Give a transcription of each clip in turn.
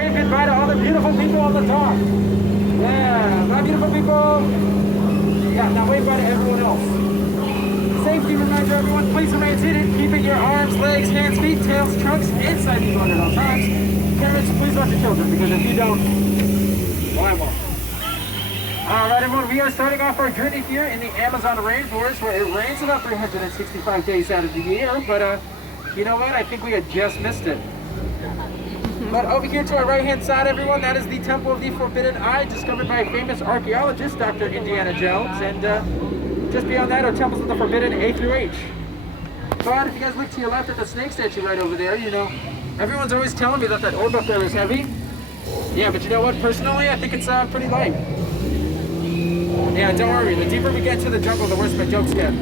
wave goodbye to all the beautiful people on the top. Yeah, my beautiful people. Yeah, now wave bye to everyone else. Safety reminder, everyone, please remain seated, keeping your arms, legs, hands, feet, tails, trunks inside the boat at all times. Parents, please watch your children, because if you don't, well, I won't. Alright everyone, we are starting off our journey here in the Amazon rainforest, where it rains about 365 days out of the year, but you know what, I think we had just missed it. But over here to our right hand side, everyone, that is the Temple of the Forbidden Eye, discovered by famous archaeologist Dr. Indiana Jones, and just beyond that are temples of the Forbidden A through H. But if you guys look to your left at the snake statue right over there, you know, everyone's always telling me that that orb up there is heavy. Yeah, but you know what, personally, I think it's pretty light. Yeah, don't worry, the deeper we get to the jungle, the worse my jokes get.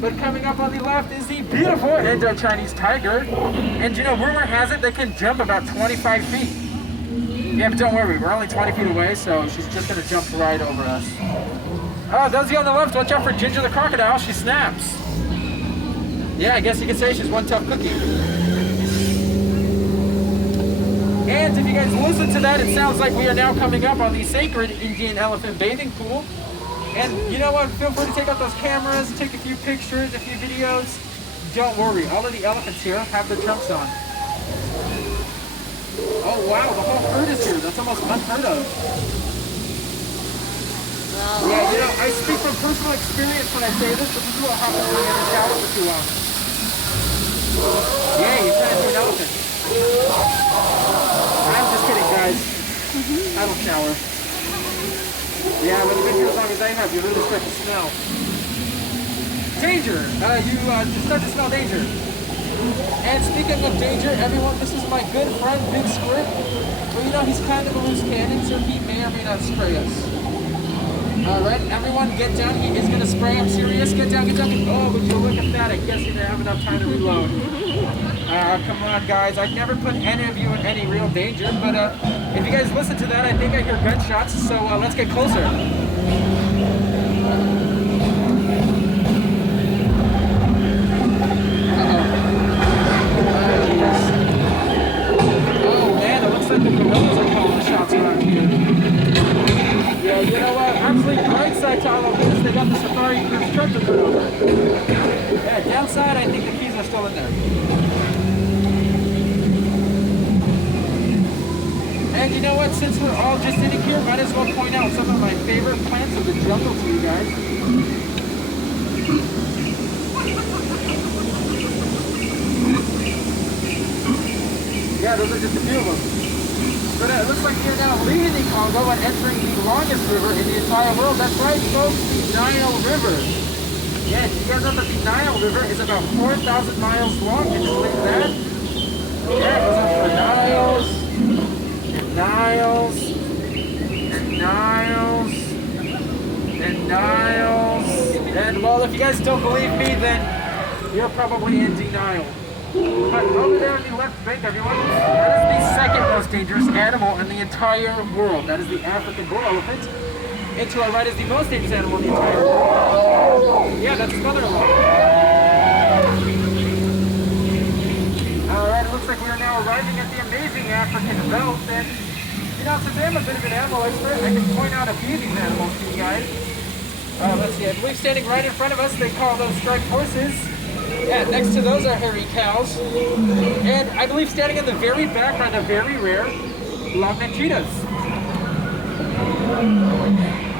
But coming up on the left is the beautiful Indo-Chinese tiger. And you know, rumor has it they can jump about 25 feet. Yeah, but don't worry, we're only 20 feet away, so she's just gonna jump right over us. Oh, those of you on the left, watch out for Ginger the crocodile, she snaps. Yeah, I guess you could say she's one tough cookie. And if you guys listen to that, it sounds like we are now coming up on the sacred Indian elephant bathing pool. And you know what, feel free to take out those cameras, take a few pictures, a few videos. Don't worry, all of the elephants here have their trunks on. Oh wow, the whole herd is here, that's almost unheard of. Yeah, you know, I speak from personal experience when I say this, but this is what happens when you're in the shower for too long. Yeah, you turn into an elephant. I'm just kidding, guys. I don't shower. Yeah, when you've been here as long as I have, you really start to smell. Danger! You start to smell danger. And speaking of danger, everyone, this is my good friend, Big Squid. Well, you know, he's kind of a loose cannon, so he may or may not spray us. Alright, everyone, get down. He is going to spray. I'm serious. Get down, get down. Oh, would you look at that? I guess you didn't have enough time to reload. Come on, guys. I'd never put any of you in any real danger, but if you guys listen to that, I think I hear gunshots, so let's get closer. Oh, man, it looks like the gorillas are calling the shots around here. Yeah, you know what? Actually, right side to all of this, they got the safari cruise truck to put over. Yeah, downside, I think the keys are still in there. And you know what? Since we're all just sitting here, might as well point out some of my favorite plants of the jungle to you guys. Yeah, those are just a few of them. But it looks like you're now leaving the Congo and entering the longest river in the entire world. That's right, folks, the Nile River. Yeah, do you guys know that the Nile River is about 4,000 miles long? Can you believe that? Yeah, it goes on for Niles, and Niles, and Niles, and Niles. And, well, if you guys don't believe me, then you're probably in denial. But over there on the left bank, everyone, that is the second most dangerous animal in the entire world. That is the African bull elephant. And to our right is the most dangerous animal in the entire world. Yeah, that's his mother-in-law. Alright, it looks like we are now arriving at the amazing African belt. And, you know, since I'm a bit of an animal expert, I can point out a few of these animals to you guys. Let's see, I believe standing right in front of us, they call those striped horses. Yeah, next to those are hairy cows. And I believe standing in the very background are very rare long-necked cheetahs.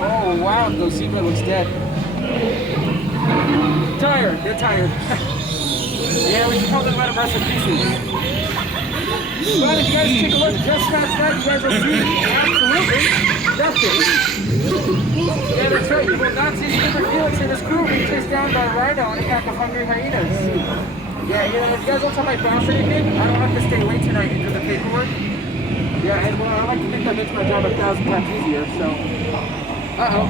Oh wow, the zebra looks dead. Tired, they're tired. Yeah, we should call them out of rest in pieces. But if you guys take a look just past that, you guys will see absolutely nothing. Yeah, that's right. You will not see Skipper Felix and his crew being chased down by a rhino and a pack of hungry hyenas. Yeah, you know, if you guys don't tell my boss anything, I don't have to stay late tonight and do the paperwork. Yeah, and well, I like to think that makes my job 1,000 times easier, so... Uh-oh.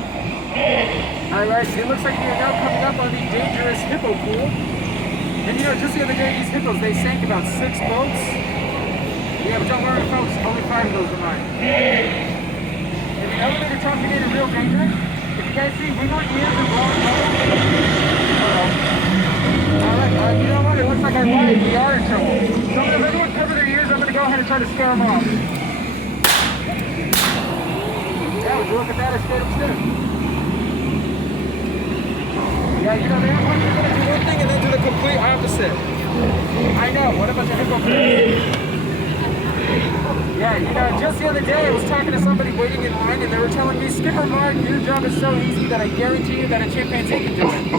Alright, it looks like we are now coming up on the dangerous hippo pool. And you know, just the other day, these hippos, they sank about 6 boats. Yeah, but don't worry, folks, only 5 of those are mine. And the elevator talk made a real danger. If you guys see wiggling ears and blowing bubbles... Alright, you know what? It looks like I lied. We are in trouble. So if everyone cover their ears, I'm going to go ahead and try to scare them off. would you look at that instead of two? Yeah, you know, they're going to do one thing and then do the complete opposite. I know, what a bunch of hypocrites. Yeah, you know, just the other day I was talking to somebody waiting in line and they were telling me, Skipper Mark, your job is so easy that I guarantee you that a chimpanzee can do it.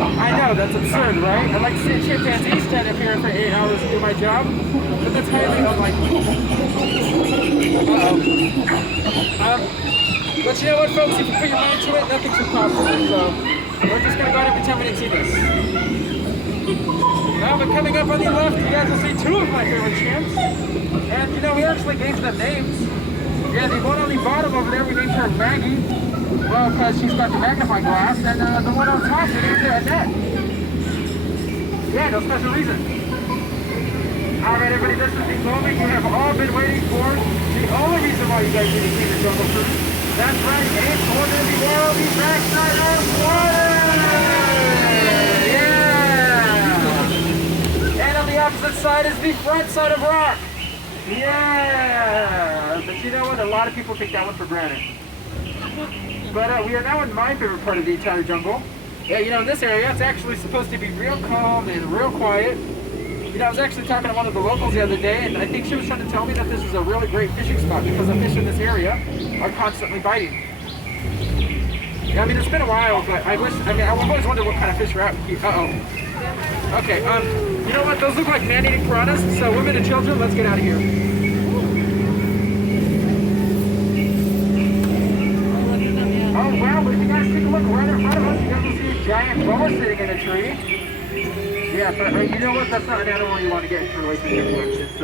I know, that's absurd, right? I'd like to see a chimpanzee stand up here for 8 hours and do my job, but that's highly unlikely. But you know what, folks, if you put your mind to it, nothing's impossible, so we're just going to go ahead and pretend we didn't see this. Now, but coming up on the left, you guys will see two of my favorite chimps. And, you know, we actually gave them names. Yeah, the one on the bottom over there, we named her Maggie. Well, because she's got the magnifying glass. And the one on top, we named her Annette. Yeah, no special reason. All right, everybody, this is the moment you have all been waiting for. The only reason why you guys didn't see the Jungle Cruise. That's right, it's more than the world, the backside of water! Yeah! And on the opposite side is the front side of rock. Yeah! But you know what? A lot of people take that one for granted. But we are now in my favorite part of the entire jungle. Yeah, you know, in this area, it's actually supposed to be real calm and real quiet. You know, I was actually talking to one of the locals the other day, and I think she was trying to tell me that this is a really great fishing spot because the fish in this area are constantly biting. Yeah, I mean, it's been a while, but I've always wondered what kind of fish are out here. Uh-oh. Okay, you know what? Those look like man-eating piranhas, so women and children, let's get out of here. Oh, wow, but if you guys take a look right in front of us, you guys will see a giant boa sitting in a tree. Yeah, but you know what? That's not an animal you want to get into a relationship with. It's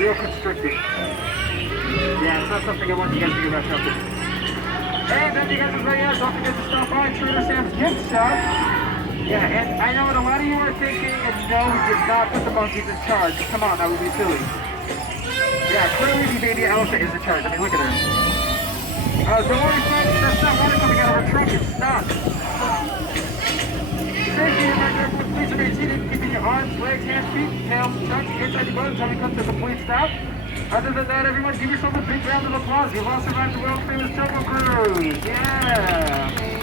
real constricting. Yeah, it's not something I want you guys to get wrapped up in. Hey, then you guys are very don't forget to stop by Trader Sam's gift shop. Yeah, and I know what a lot of you are thinking, and no, we did not put the monkeys in charge. Come on, that would be silly. Yeah, clearly the baby elephant is in charge. I mean, look at her. Don't worry, folks, that's not water coming out of her trunk. It's not. Safety and regular please remain seated, keeping your arms, legs, hands, feet, tails, trunks inside the boat until we come to a complete stop. Other than that, everyone, give yourself a big round of applause. You've all survived the world-famous Jungle Cruise. Yeah!